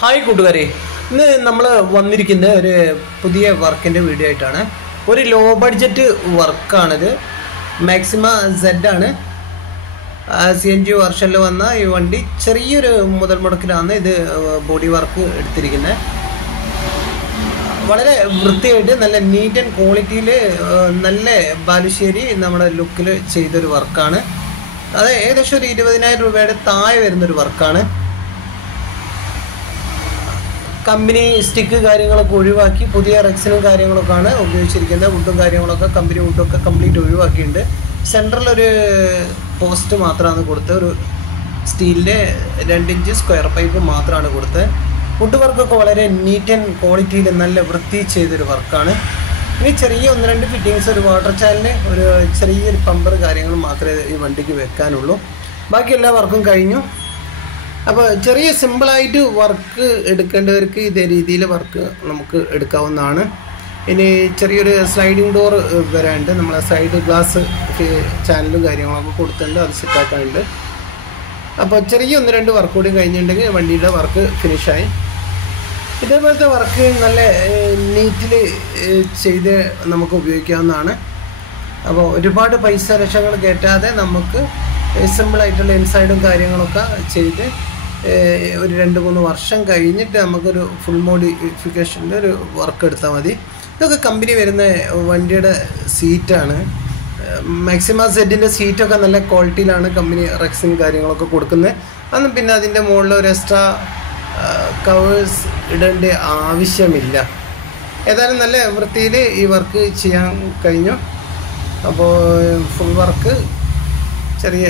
Hi കൂട്ടുകാരെ, ഇന്ന് നമ്മൾ വന്നിരിക്കുന്ന ഒരു പുതിയ വർക്കിൻ്റെ വീഡിയോ ആയിട്ടാണ്. ഒരു ലോ ബഡ്ജറ്റ് വർക്കാണിത്. മാക്സിമ Z ആണ്. CNG വെർഷനിൽ വന്ന ഈ വണ്ടി ചെറിയൊരു മുതൽ മുടക്കിലാണ് ഇത് ബോഡി വർക്ക് എടുത്തിരിക്കുന്നത്. വളരെ വൃത്തിയായിട്ട് നല്ല നീറ്റ് ആൻഡ് ക്വാളിറ്റിയിൽ നല്ല ബാലുശ്ശേരി നമ്മുടെ ലുക്കിൽ ചെയ്തൊരു വർക്കാണ്. അത് ഏകദേശം ഒരു 20,000 രൂപയുടെ താഴെ വരുന്നൊരു വർക്കാണ്. കമ്പനി സ്റ്റിക്ക് കാര്യങ്ങളൊക്കെ ഒഴിവാക്കി പുതിയ റെക്സിനും കാര്യങ്ങളൊക്കെയാണ് ഉപയോഗിച്ചിരിക്കുന്നത്. വുഡും കാര്യങ്ങളൊക്കെ കമ്പനി വുഡൊക്കെ കംപ്ലീറ്റ് ഒഴിവാക്കിയിട്ടുണ്ട്. സെൻട്രലൊരു പോസ്റ്റ് മാത്രമാണ് കൊടുത്തത്. ഒരു സ്റ്റീലിൻ്റെ 2 ഇഞ്ച് സ്ക്വയർ പൈപ്പ് മാത്രമാണ് കൊടുത്തത്. വുഡ് വർക്കൊക്കെ വളരെ നീറ്റ് ആൻഡ് ക്വാളിറ്റിയിൽ നല്ല വൃത്തി ചെയ്തൊരു വർക്കാണ്. ഇനി ചെറിയ 1-2 ഫിറ്റിങ്സ്, ഒരു വാട്ടർ ചാനലിന് ഒരു ചെറിയൊരു പമ്പർ കാര്യങ്ങൾ മാത്രമേ ഈ വണ്ടിക്ക് വെക്കാനുള്ളൂ. ബാക്കി എല്ലാ വർക്കും കഴിഞ്ഞു. അപ്പോൾ ചെറിയ സിമ്പിളായിട്ട് വർക്ക് എടുക്കേണ്ടവർക്ക് ഇതേ രീതിയിൽ വർക്ക് നമുക്ക് എടുക്കാവുന്നതാണ്. ഇനി ചെറിയൊരു സ്ലൈഡിങ് ഡോർ വരാനുണ്ട്. നമ്മളെ സൈഡ് ഗ്ലാസ് ചാനലും കാര്യങ്ങളൊക്കെ കൊടുത്തിട്ടുണ്ട്, അത് സെറ്റാക്കാനുണ്ട്. അപ്പോൾ ചെറിയ 1-2 വർക്ക് കൂടി കഴിഞ്ഞിട്ടുണ്ടെങ്കിൽ വണ്ടിയുടെ വർക്ക് ഫിനിഷായി. ഇതേപോലത്തെ വർക്ക് നല്ല നീറ്റിൽ ചെയ്ത് നമുക്ക് ഉപയോഗിക്കാവുന്നതാണ്. അപ്പോൾ ഒരുപാട് പൈസ ലക്ഷങ്ങൾ കയറ്റാതെ നമുക്ക് സിമ്പിളായിട്ടുള്ള ഇൻസൈഡും കാര്യങ്ങളൊക്കെ ചെയ്ത് ഒരു 2-3 വർഷം കഴിഞ്ഞിട്ട് നമുക്കൊരു ഫുൾ മോഡിഫിക്കേഷൻ്റെ ഒരു വർക്ക് എടുത്താൽ മതി. ഇതൊക്കെ കമ്പനി വരുന്ന വണ്ടിയുടെ സീറ്റാണ്. മാക്സിമ സെഡിൻ്റെ സീറ്റൊക്കെ നല്ല ക്വാളിറ്റിയിലാണ് കമ്പനി റെക്സിന് കാര്യങ്ങളൊക്കെ കൊടുക്കുന്നത്. അന്നും പിന്നെ അതിൻ്റെ മുകളിൽ ഒരു എക്സ്ട്രാ കവേഴ്സ് ഇടേണ്ട ആവശ്യമില്ല. ഏതായാലും നല്ല വൃത്തിയിൽ ഈ വർക്ക് ചെയ്യാൻ കഴിഞ്ഞു. അപ്പോൾ ഫുൾ വർക്ക് ചെറിയ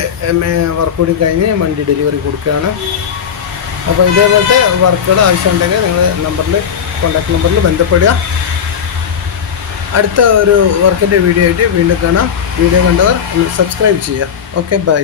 വർക്ക് കൂടി കഴിഞ്ഞ് വണ്ടി ഡെലിവറി കൊടുക്കുകയാണ്. അപ്പോൾ ഇതേപോലത്തെ വർക്കുകൾ ആവശ്യമുണ്ടെങ്കിൽ നിങ്ങൾ കോൺടാക്ട് നമ്പറിൽ ബന്ധപ്പെടുക. അടുത്ത ഒരു വർക്കിൻ്റെ വീഡിയോ ആയിട്ട് വീണ്ടും കാണാം. വീഡിയോ കണ്ടവർ സബ്സ്ക്രൈബ് ചെയ്യുക. Okay, by.